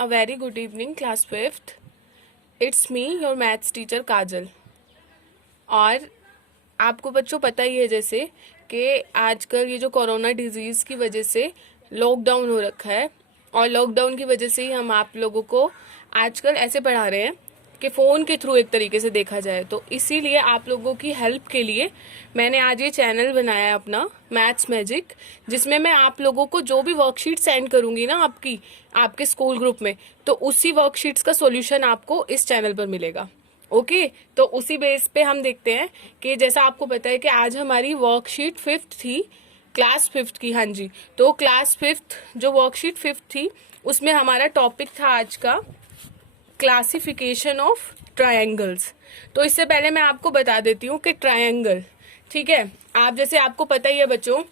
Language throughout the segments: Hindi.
A very good evening, class 5th. It's me, your maths teacher काजल. और आपको बच्चों पता ही है जैसे कि आजकल ये जो कोरोना डिजीज़ की वजह से लॉकडाउन हो रखा है और लॉकडाउन की वजह से ही हम आप लोगों को आजकल ऐसे पढ़ा रहे हैं कि फ़ोन के थ्रू एक तरीके से देखा जाए. तो इसीलिए आप लोगों की हेल्प के लिए मैंने आज ये चैनल बनाया है अपना मैथ्स मैजिक, जिसमें मैं आप लोगों को जो भी वर्कशीट सेंड करूंगी ना आपके स्कूल ग्रुप में, तो उसी वर्कशीट्स का सॉल्यूशन आपको इस चैनल पर मिलेगा. ओके तो उसी बेस पे हम देखते हैं कि जैसा आपको पता है कि आज हमारी वर्कशीट 5th थी, क्लास 5th की. हाँ जी, तो क्लास 5th जो वर्कशीट 5th थी उसमें हमारा टॉपिक था आज का क्लासिफिकेशन ऑफ ट्रायंगल्स. तो इससे पहले मैं आपको बता देती हूँ कि ट्रायंगल, ठीक है, आपको पता ही है बच्चों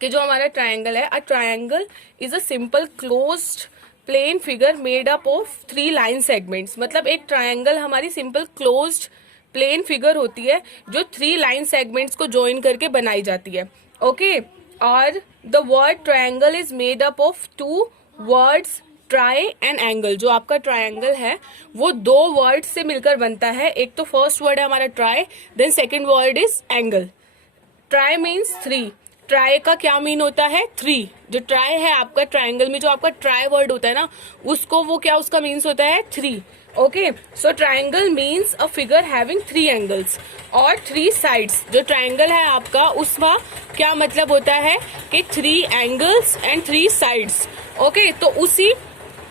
कि जो हमारा ट्रायंगल है, a triangle is a simple closed plane figure made up of 3 line segments. मतलब एक ट्रायंगल हमारी सिंपल क्लोज्ड प्लेन फिगर होती है जो 3 लाइन सेगमेंट्स को ज्वाइन करके बनाई जाती है. ओके और the word triangle is made up of 2 words, try and angle. जो आपका ट्रायंगल है वो 2 वर्ड से मिलकर बनता है. एक तो फर्स्ट वर्ड है हमारा tri, then second word is angle. Tri means 3. Tri का क्या मीन होता है? 3. जो ट्राई है आपका ट्रायंगल में, जो आपका ट्राई वर्ड होता है ना, उसका मीन्स होता है 3. Okay so triangle means a figure having 3 angles और 3 साइड्स. जो ट्रायंगल है आपका उसका क्या मतलब होता है कि 3 एंगल्स एंड 3 साइड्स. ओके तो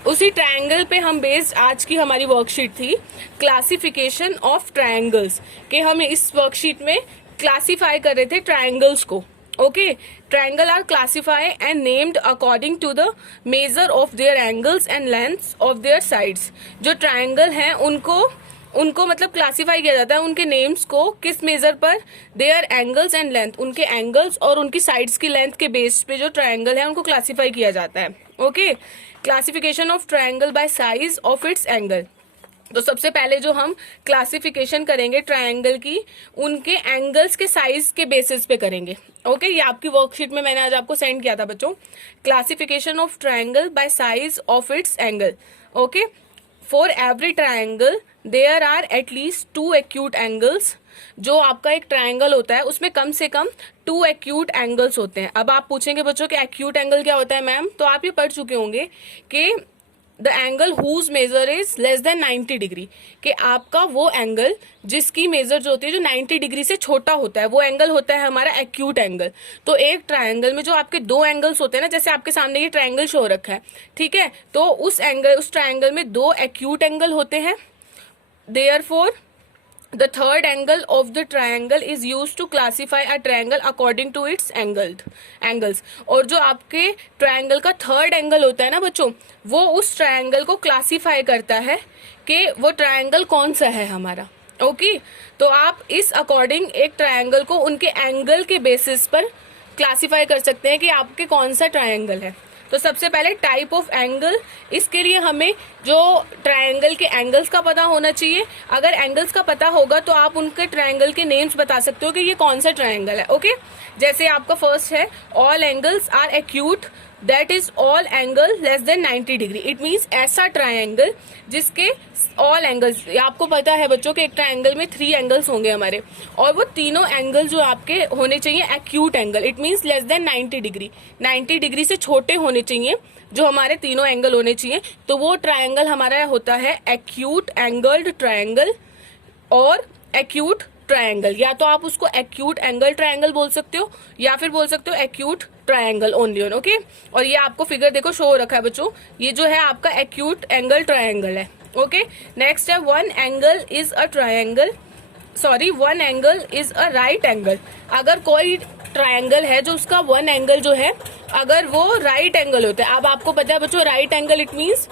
उसी ट्रायंगल पे हम बेस्ड आज की हमारी वर्कशीट थी क्लासिफिकेशन ऑफ ट्रायंगल्स, कि हम इस वर्कशीट में क्लासिफाई कर रहे थे ट्रायंगल्स को. Okay triangle are classify and named according to the measure of their angles and lengths of their sides. जो ट्रायंगल हैं उनको मतलब क्लासिफाई किया जाता है उनके नेम्स को किस मेजर पर? देयर एंगल्स एंड लेंथ, उनके एंगल्स और उनकी साइड्स की लेंथ के बेस पे जो ट्रायंगल है उनको क्लासिफाई किया जाता है. Okay classification of triangle by size of its angle. तो सबसे पहले जो हम क्लासिफिकेशन करेंगे ट्रायंगल की, उनके एंगल्स के साइज के बेसिस पे करेंगे. ओके ये आपकी वर्कशीट में मैंने आज आपको सेंड किया था बच्चों, classification of triangle by size of its angle. Okay for every triangle there are at least 2 acute angles. जो आपका एक ट्रायंगल होता है उसमें कम से कम 2 एक्यूट एंगल्स होते हैं. अब आप पूछेंगे बच्चों कि एक्यूट एंगल क्या होता है मैम, तो आप ये पढ़ चुके होंगे कि the angle whose measure is less than 90 degree, कि आपका वो एंगल जिसकी मेजर जो होती है जो 90 डिग्री से छोटा होता है वो एंगल होता है हमारा एक्यूट एंगल. तो एक ट्रायंगल में जो आपके 2 एंगल्स होते हैं ना, जैसे आपके सामने ये ट्रायंगल शो रखा है, ठीक है, तो उस ट्रायंगल में 2 एक्यूट एंगल होते हैं. Therefore the third angle of the triangle is used to classify a triangle according to its angles. और जो आपके ट्रायंगल का थर्ड एंगल होता है ना बच्चों, वो उस ट्रायंगल को क्लासीफाई करता है कि वो ट्रायंगल कौन सा है हमारा. ओके तो आप इस अकॉर्डिंग एक ट्रायंगल को उनके एंगल के बेसिस पर क्लासीफाई कर सकते हैं कि आपके कौन सा ट्रायंगल है. तो सबसे पहले टाइप ऑफ एंगल, इसके लिए हमें जो ट्रायंगल के एंगल्स का पता होना चाहिए. अगर एंगल्स का पता होगा तो आप उनके ट्रायंगल के नेम्स बता सकते हो कि ये कौन सा ट्रायंगल है. ओके जैसे आपका फर्स्ट है all angles are acute, that is all angle less than 90 degree. It means ऐसा ट्रायंगल जिसके ऑल एंगल्स, आपको पता है बच्चों के एक ट्रायंगल में 3 एंगल्स होंगे हमारे, और वो तीनों एंगल जो आपके होने चाहिए acute angle. It means less than 90 degree, 90 degree से छोटे होने चाहिए जो हमारे तीनों एंगल होने चाहिए. तो वो ट्रायंगल हमारा होता है एक्यूट एंगल्ड ट्रायंगल और एक्यूट ट्रायंगल. या तो आप उसको एक्यूट एंगल ट्रायंगल बोल सकते हो या फिर बोल सकते हो acute triangle only on. Okay और ये आपको फिगर देखो शो रखा है बच्चों, ये जो है आपका एक्यूट एंगल ट्रायंगल है. ओके नेक्स्ट है one angle is a triangle, sorry one angle is a right angle. अगर कोई ट्रायंगल है जो उसका वन एंगल जो है अगर वो राइट एंगल होता है, अब आपको पता है बच्चों right angle it means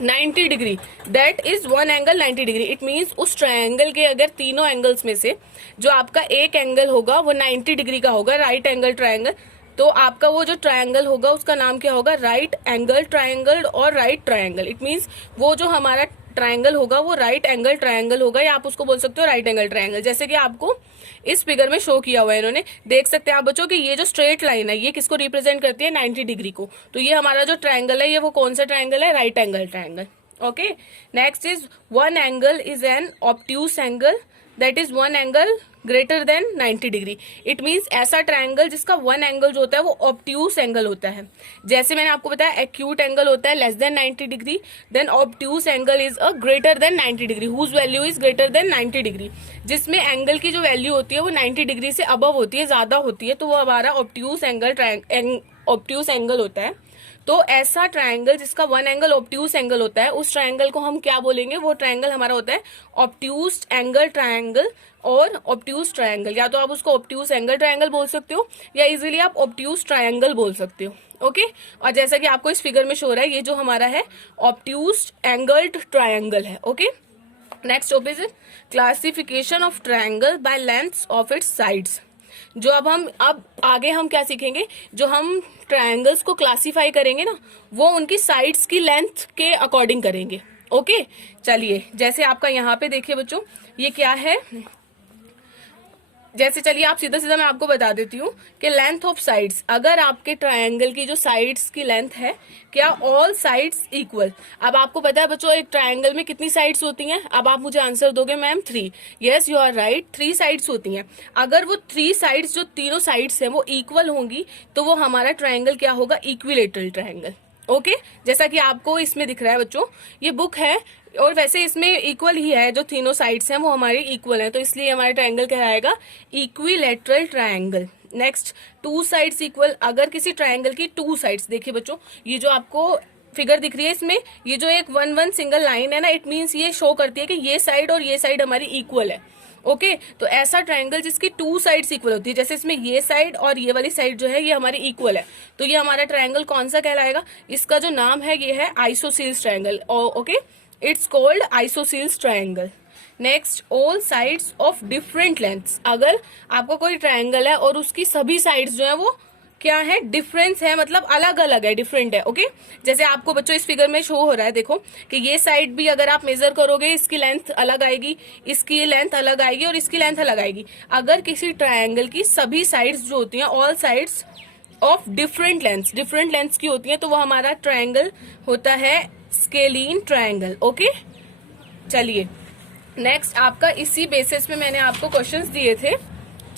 90 degree, that is one angle 90 degree. It means उस ट्रायंगल के अगर तीनों एंगल्स में से जो आपका एक एंगल होगा वो 90 डिग्री का होगा, राइट एंगल ट्रायंगल, तो आपका वो जो ट्रायंगल होगा उसका नाम क्या होगा? राइट एंगल ट्रायंगल और राइट ट्रायंगल. इट मीन्स वो जो हमारा ट्रायंगल होगा वो राइट एंगल ट्रायंगल होगा, या आप उसको बोल सकते हो राइट एंगल ट्रायंगल। जैसे कि आपको इस फिगर में शो किया हुआ है इन्होंने, देख सकते हैं आप बच्चों कि ये जो स्ट्रेट लाइन है ये किसको रिप्रेजेंट करती है, 90 डिग्री को। तो ये हमारा जो ट्रायंगल है ये वो कौन सा ट्रायंगल है, right angle triangle. Okay, next is one angle is an obtuse angle that is one angle greater than 90 degree. It means ऐसा ट्रायंगल जिसका वन एंगल जो होता है वो ऑब्ट्यूस एंगल होता है। जैसे मैंने आपको बताया एक्यूट एंगल होता है less than 90 degree, then obtuse angle is a greater than 90 degree whose value is greater than 90 degree. जिसमें एंगल की जो वैल्यू होती है वो 90 डिग्री से अबव होती है, ज्यादा होती है, तो वो हमारा ऑब्ट्यूस एंगल होता है। तो ऐसा ट्रायंगल जिसका वन एंगल ऑब्ट्यूस एंगल होता है उस ट्रायंगल को हम क्या बोलेंगे, वो ट्रायंगल हमारा होता है ऑब्ट्यूस एंगल ट्रायंगल और ऑब्ट्यूस ट्रायंगल। या तो आप उसको ऑब्ट्यूस एंगल ट्रायंगल बोल सकते हो या इजीली आप ऑब्ट्यूस ट्रायंगल बोल सकते हो। ओके, और जैसा कि आपको इस फिगर में शो हो रहा है ये जो हमारा है ऑब्ट्यूस एंगल्ड ट्रायंगल है। Okay, next topic is classification of triangle by lengths of its sides. जो अब आगे हम क्या सीखेंगे, जो हम ट्रायंगल्स को क्लासिफाई करेंगे ना वो उनकी साइड्स की लेंथ के अकॉर्डिंग करेंगे। ओके, चलिए जैसे आपका यहाँ पे देखिए बच्चों ये क्या है, जैसे चलिए आप सीधा सीधा मैं आपको बता देती हूँ कि लेंथ ऑफ साइड्स, अगर आपके ट्रायंगल की जो साइड्स की लेंथ है क्या ऑल साइड्स इक्वल। अब आपको पता है बच्चों एक ट्रायंगल में कितनी साइड्स होती हैं, अब आप मुझे आंसर दोगे ma'am 3। Yes you are right, 3 sides होती हैं। अगर वो 3 साइड्स जो तीनों साइड्स हैं वो इक्वल होंगी तो वो हमारा ट्रायंगल क्या होगा, इक्विलेटरल ट्रायंगल। ओके, जैसा कि आपको इसमें दिख रहा है बच्चों ये बुक है और वैसे इसमें इक्वल ही है, जो तीनों साइड्स हैं वो हमारी इक्वल हैं, तो इसलिए हमारा ट्रायंगल कहलाएगा equilateral triangle. Next, 2 sides equal, अगर किसी ट्रायंगल की 2 साइड्स, देखिए बच्चों ये जो आपको फिगर दिख रही है इसमें ये जो एक 1 सिंगल लाइन है ना, इट मीन्स ये शो करती है कि ये साइड और ये साइड हमारी इक्वल है। ओके, तो ऐसा ट्रायंगल जिसकी 2 साइड्स इक्वल होती है, जैसे इसमें ये साइड और ये वाली साइड जो है ये हमारी इक्वल है, तो ये हमारा ट्रायंगल कौन सा कहलाएगा, इसका जो नाम है ये है isosceles triangle. Okay, it's called isosceles triangle. Next, all sides of different lengths, अगर आपको कोई ट्रायंगल है और उसकी सभी साइड्स जो है वो क्या है, डिफरेंस है, मतलब अलग अलग है, डिफरेंट है। ओके, जैसे आपको बच्चों इस फिगर में शो हो रहा है, देखो कि ये साइड भी अगर आप मेजर करोगे इसकी लेंथ अलग आएगी, इसकी लेंथ अलग आएगी और इसकी लेंथ अलग आएगी। अगर किसी ट्रायंगल की सभी साइड्स जो होती हैं all sides of different lengths की होती हैं तो वो हमारा ट्रायंगल होता है स्केलीन ट्रायंगल। ओके, चलिए नेक्स्ट आपका इसी बेसिस पे मैंने आपको क्वेश्चंस दिए थे,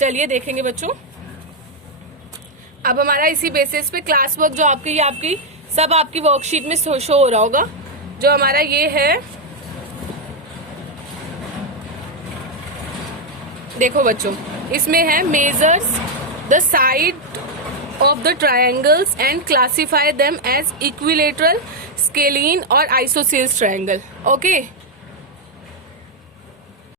चलिए देखेंगे बच्चों। अब हमारा इसी बेसिस पे क्लास वर्क जो आपकी सब आपकी वर्कशीट में शो हो रहा होगा, जो हमारा ये है, देखो बच्चों इसमें है measures the side of the triangles and classify them as equilateral, scalene और आइसोसेल्स ट्रायंगल। ओके,